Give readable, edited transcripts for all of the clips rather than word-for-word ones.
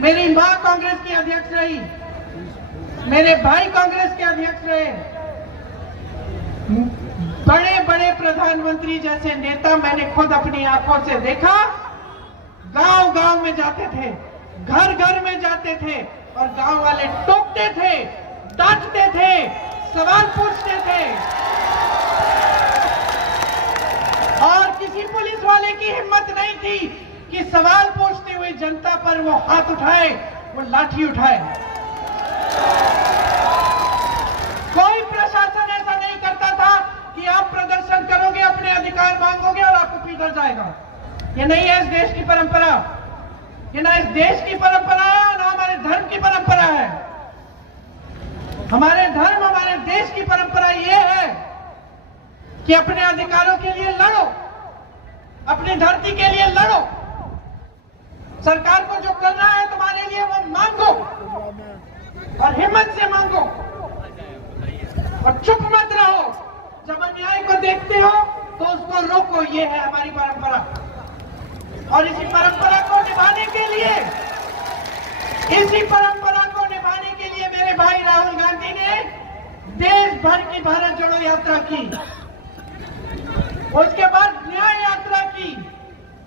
मेरी मां कांग्रेस की अध्यक्ष रही, मेरे भाई कांग्रेस के अध्यक्ष रहे, बड़े बड़े प्रधानमंत्री जैसे नेता मैंने खुद अपनी आंखों से देखा। गांव गांव में जाते थे, घर घर में जाते थे और गांव वाले टोकते थे, डांटते थे, सवाल पूछते थे और किसी पुलिस वाले की हिम्मत नहीं थी कि सवाल पूछते हुए जनता पर वो हाथ उठाए, वो लाठी उठाए। कोई प्रशासन ऐसा नहीं करता था कि आप प्रदर्शन करोगे, अपने अधिकार मांगोगे और आपको पीटा जाएगा। ये नहीं है इस देश की परंपरा, ये ना इस देश की परंपरा है, ना हमारे धर्म की परंपरा है। हमारे धर्म, हमारे देश की परंपरा ये है कि अपने अधिकारों के लिए लड़ो, अपनी धरती के लिए लड़ो, सरकार को जो करना है तुम्हारे लिए वो मांगो और हिम्मत से मांगो और चुप मत रहो। जब अन्याय को देखते हो तो उसको रोको, ये है हमारी परंपरा। और इसी परंपरा को निभाने के लिए, इसी परंपरा को निभाने के लिए मेरे भाई राहुल गांधी ने देश भर की भारत जोड़ो यात्रा की, उसके बाद न्याय यात्रा की,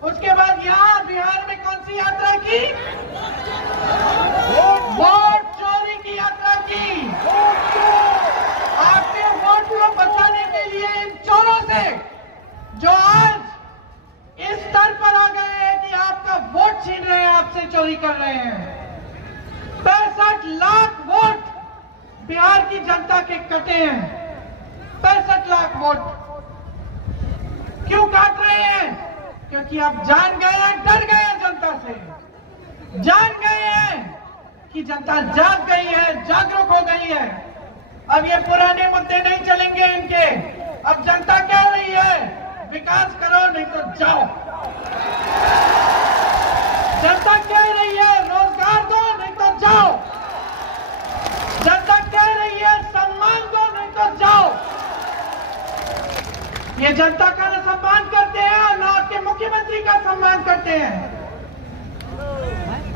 उसके बाद यहां बिहार में कौन सी यात्रा की? वोट चोरी की यात्रा की। आपके वोट को बचाने के लिए इन चोरों से जो आज इस स्तर पर आ गए हैं कि आपका वोट छीन रहे हैं, आपसे चोरी कर रहे हैं। 65 लाख वोट बिहार की जनता के कटे हैं, 65 लाख वोट। क्यों काट रहे हैं? क्योंकि आप जान गए हैं, डर गए हैं जनता से, जान गए हैं कि जनता जाग गई है, जागरूक हो गई है। अब ये पुराने मुद्दे नहीं चलेंगे इनके। अब जनता कह रही है विकास करो नहीं तो जाओ, जनता कह रही है रोजगार दो नहीं तो जाओ, जनता कह रही है सम्मान दो नहीं तो जाओ। ये जनता का ना सम्मान करते हैं और ना आपके मुख्यमंत्री का सम्मान करते हैं।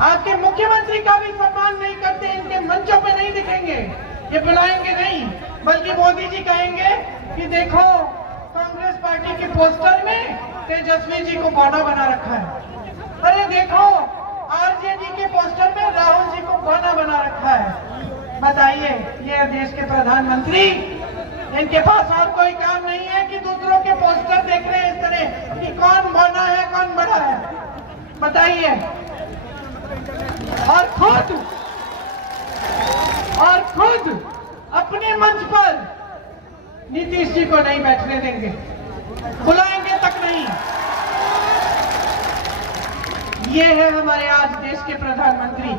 आपके मुख्यमंत्री का भी सम्मान नहीं करते, इनके मंचों पे नहीं दिखेंगे, ये बुलाएंगे नहीं, बल्कि मोदी जी कहेंगे कि देखो कांग्रेस पार्टी के पोस्टर में तेजस्वी जी को बौना बना रखा है, अरे देखो आरजेडी के पोस्टर में राहुल जी को बौना बना रखा है। बताइए, ये देश के प्रधानमंत्री, इनके पास और कोई काम नहीं है कि दूसरों के पोस्टर देख रहे हैं इस तरह कि कौन बौना है कौन बड़ा है? बताइए। और खुद अपने मंच पर नीतीश जी को नहीं बैठने देंगे, बुलाएंगे तक नहीं। ये है हमारे आज देश के प्रधानमंत्री।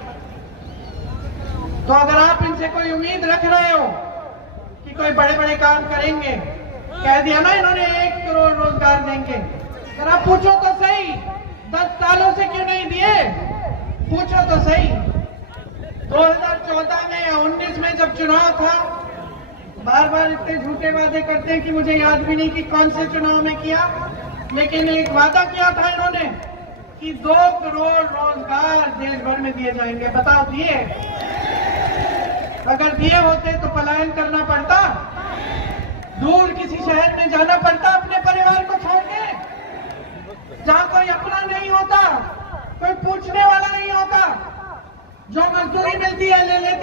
तो अगर आप इनसे कोई उम्मीद रख रहे हो कि कोई बड़े बड़े काम करेंगे, कह दिया ना इन्होंने 1 करोड़ रोजगार देंगे, जरा पूछो तो सही 10 सालों से क्यों नहीं दिए? पूछो तो सही। 2014 में या 19 में जब चुनाव था, बार बार इतने झूठे वादे करते हैं कि मुझे याद भी नहीं कि कौन से चुनाव में किया, लेकिन एक वादा किया था इन्होंने कि 2 करोड़ रोजगार देश भर में दिए जाएंगे। बताओ दिए? अगर दिए होते तो पलायन करना पड़ता, दूर किसी शहर में जाना पड़ता अपने परिवार को छोड़ के, जहां कोई अपना नहीं होता, कोई पूछने वाला नहीं होता, जो मजदूरी मिलती है ले लेते